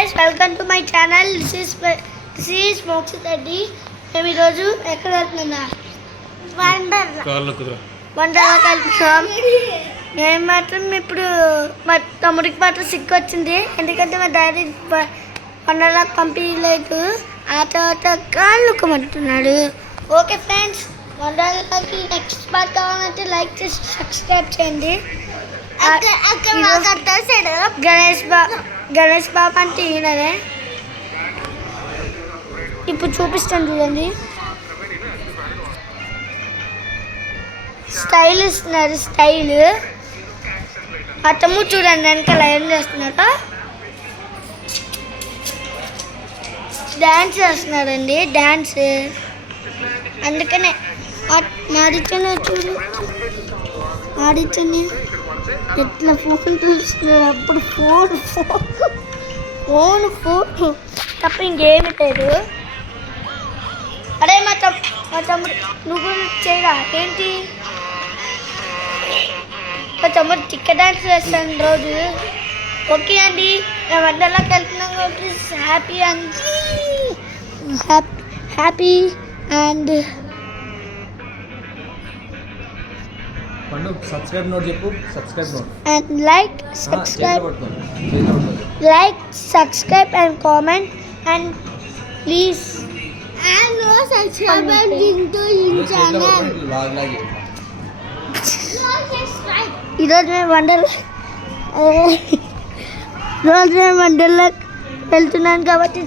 guys, welcome to my channel. This is Mokshit Reddy. మేము ఈరోజు ఎక్కడ వెళ్తున్నా వండర్లాకి వెళ్తున్నాం. నేను మాత్రం ఇప్పుడు మా తమ్ముడికి మాత్రం సిగ్గు వచ్చింది, ఎందుకంటే మా డాడీ వండర్లాకి పంపించలేదు. ఆ తర్వాత కాళ్ళుకోమంటున్నాడు. ఓకే ఫ్రెండ్స్, వండర్లాకి నెక్స్ట్ పార్ట్ కావాలంటే లైక్ చేసి సబ్స్క్రైబ్ చేయండి. గణేష్ బాబు అంటే ఈయననే. ఇప్పుడు చూపిస్తాను చూడండి, స్టైల్ ఇస్తున్నారు. స్టైల్ మా తమ్ముడు చూడండి వెనకాల ఏం చేస్తున్నారు, డ్యాన్స్ చేస్తున్నారండి. డ్యాన్స్ అందుకనే మాడిచనే చూడు, మాడిచని ఎట్లా ఫోన్ చూస్తున్నారు. అప్పుడు ఫోన్ ఫోన్ ఫోన్ తప్ప ఇంకేమి లేదు. అరే మా తమ్ముడు నువ్వు చేయరా ఏంటి? మా తమ్ముడు చిక్క డాన్స్ చేస్తాను రోజు. ఓకే అండి, మేము వండర్లాకి వెళ్తున్నాం కాబట్టి హ్యాపీ అండ్ సబ్స్క్రైబ్ నోట్ చెప్పు. Subscribe note and like subscribe and comment and please ఈరోజు మేము వండర్లాకి వెళ్తున్నాను కాబట్టి